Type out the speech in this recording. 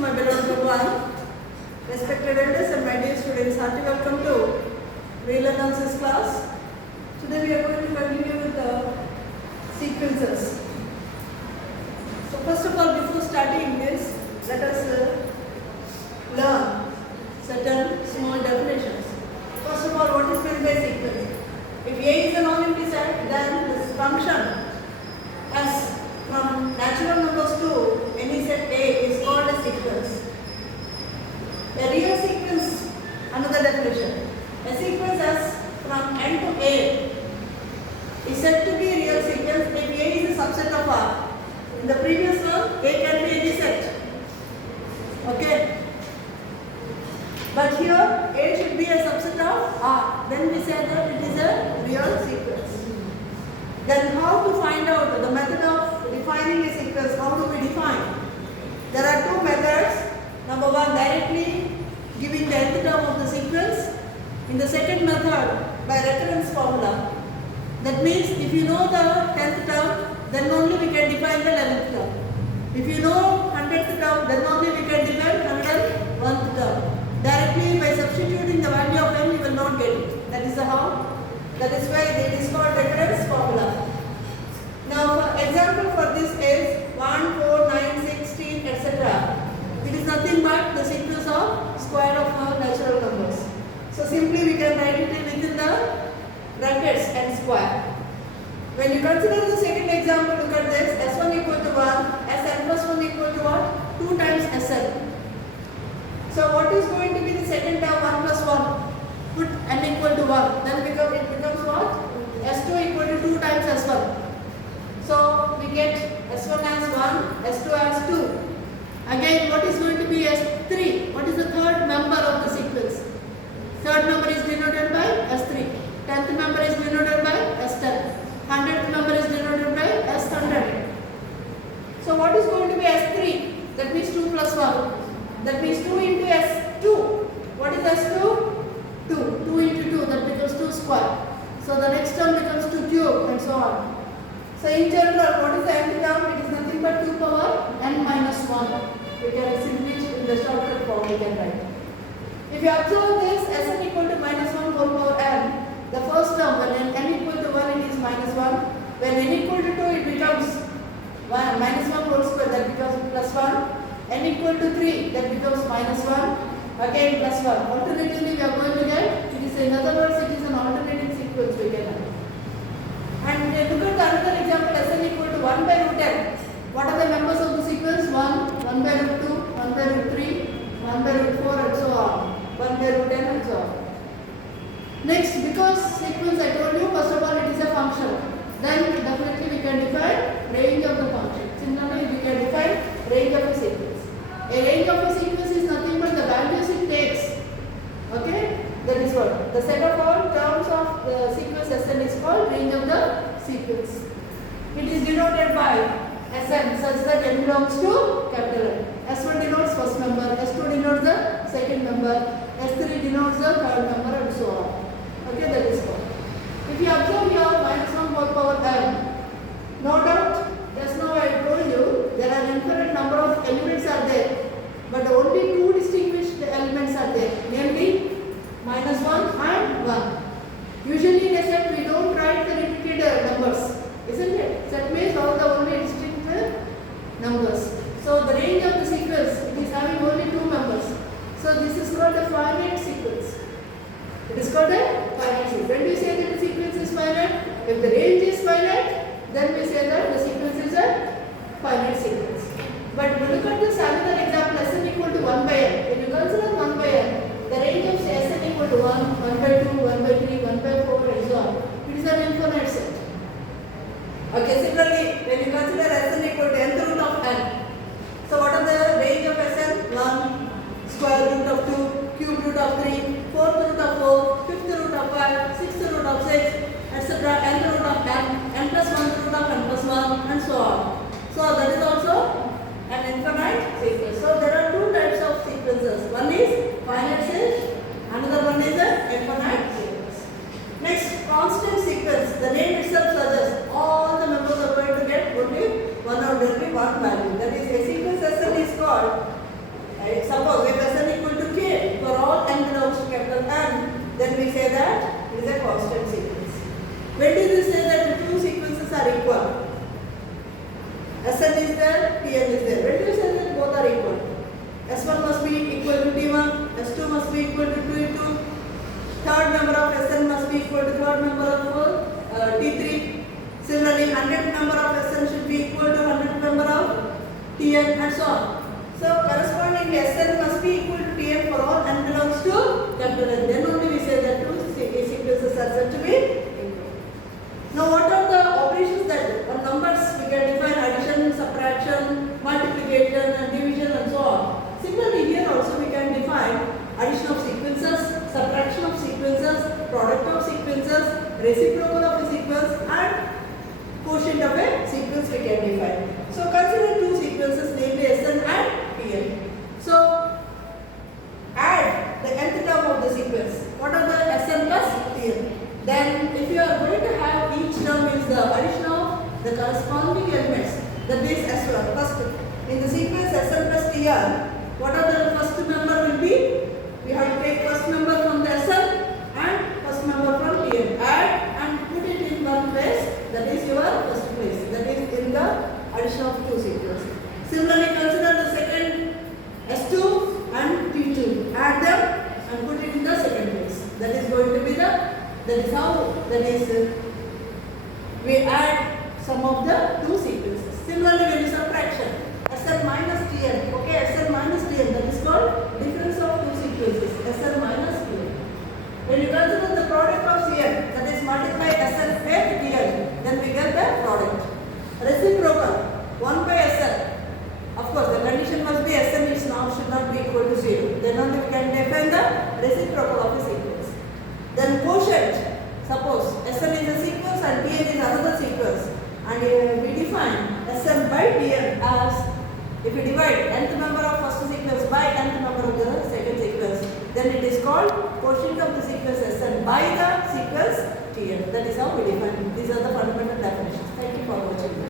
my beloved Bhagwan, respected elders and my dear students, hearty welcome to real analysis class. Today we are going to continue with the sequences. So first of all, before starting this, let us learn certain small definitions. First of all, what is meant by sequence? If A is a non-empty set, then this function as from natural numbers to any set A is called a sequence. A real sequence, another definition. A sequence as from N to A is said to be a real sequence if A is a subset of R. In the previous one, A can be any set. Okay. But here, A should be a subset of R. Then we say that it is a real sequence. Then how to find out the method of defining a sequence? How do we define? There are two methods. Number one, directly giving the nth term of the sequence. In the second method, by recurrence formula. That means if you know the 10th term, then only we can define the 11th term. If you know 100th term, then only we can define 101th term. Directly by substituting the value of n, you will not get it. That is the how. That is why it is called recurrence formula. Now, for example for this is 1, 4, 9, 16, etc. It is nothing but the sequence of square of our natural numbers. So simply we can write it within the brackets and square. When you consider the second example, look at this. S1 equal to 1, Sn plus 1 equal to what? 2 times Sn. So what is going to be the second term? 1 plus 1. Put n equal to 1. Then it becomes what? S2 equal to 2 times S1. So we get S1 as 1, S2 as 2. Again, what is going to be S3? What is the third member of the sequence? Third number is denoted by S3. 10th number is denoted by S10. 100th number is denoted by S100. So what is going to be S3? That means 2 plus 1. That means 2 into S2. What is S2? 2. 2 into 2, that becomes 2 square. So the next term becomes 2 cube and so on. So in general, what is the nth term? It is nothing but 2 power n minus 1. We can simply in the shortcut form we can write. If you observe this, Sn equal to minus 1 whole power n, the first term when n equal to 1 it is minus 1. When n equal to 2 it becomes 1, minus 1 whole square, that becomes plus 1. N equal to 3, that becomes minus 1. Again plus 1. Alternatively we are going to get, it is in other words it is an alternating sequence we can have. And look at another example, Sn equal to 1 by root n. What are the members of the sequence? 1, 1 by root 2, 1 by root 3, 1 by root 4 and so on. 1 by root n and so on. Next, because sequence I told you, first of all it is a function. Then definitely we can define range of the function. Similarly we can define range of a sequence. A range of a sequence is nothing but the values it takes. Okay? That is what? The set of all terms of the sequence Sn is called range of the sequence. It is denoted by Sn such that n belongs to capital N. S1 denotes first member, S2 denotes the second member, S3 denotes the third member and so on. Okay, that is what. If you observe here minus 1 whole power n, no doubt, just now I told you there are infinite number of elements are there, but only two distinguished elements are there, namely minus 1 and 1. Usually in a set we don't write the repeated numbers, isn't it? Set means all the only distinct numbers. So the range of the sequence, it is having only two members. So this is called a finite sequence. It is called a finite sequence. When we say that the sequence is finite, if the range is finite, then we say that the sequence is a finite sequence. But when you look at this another example, Sn equal to 1 by n. When you consider 1 by n, the range of Sn equal to 1, 1 by 2, 1 by 3, 1 by 4 and so on. It is an infinite set. Okay, similarly, when you consider Sn equal to nth root of n. So what are the range of Sn? 1, square root of 2, cube root of 3, 4th root of 4, 5th root of 5, 6th root of 6, etc. Nth root of n plus 1th root of n plus 1 and so on. So that is also an infinite sequence. So there are two types of sequences. One is finite sequence, another one is an infinite sequence. Next, constant sequence. The name itself suggests all the members are going to get only one or only one value. That is, a sequence Sn is called equal to third member of T3. Similarly, 100th member of Sn should be equal to 100th member of Tn and so on. So correspondingly Sn must be equal to Tn for all n belongs to capital N. Then only we say that two sequences are said to be equal. Now what are the operations that on numbers we can define addition, subtraction, multiplication and division and so on. Similarly here also we can define addition of sequences, subtraction of sequences, product of sequences, reciprocal of a sequence and quotient of a sequence we can define. So consider two sequences namely Sn and Tn. So add the nth term of the sequence. What are the Sn plus Tn? Then if you are going to have each term is the addition of the corresponding elements, that is S1. First in the sequence Sn plus Tn, what are the first member will be? We have to take first member from the Sn and first member from Tn. Add and put it in one place, that is your first place. That is in the addition of two sequences. Similarly consider the second S2 and T2. Add them and put it in the second place. That is going to be we add some of the two sequences. Similarly when you subtraction Sn minus Tn, okay, Sn minus Tn, that is called difference of two sequences, Sn minus Tn. When you consider the product of Cn, that is multiply Sn with Tn, then we get the product. Reciprocal 1 by Sn. Of course the condition must be Sn is now should not be equal to 0. Then only we can define the reciprocal of a sequence. Then quotient. Suppose Sn is a sequence and Tn is another sequence, and we define Sn by Tn as if we divide nth member of first sequence by nth member of the second sequence, then it is called quotient of the sequence Sn by the sequence Tn. That is how we define. These are the fundamental definitions. Thank you for watching.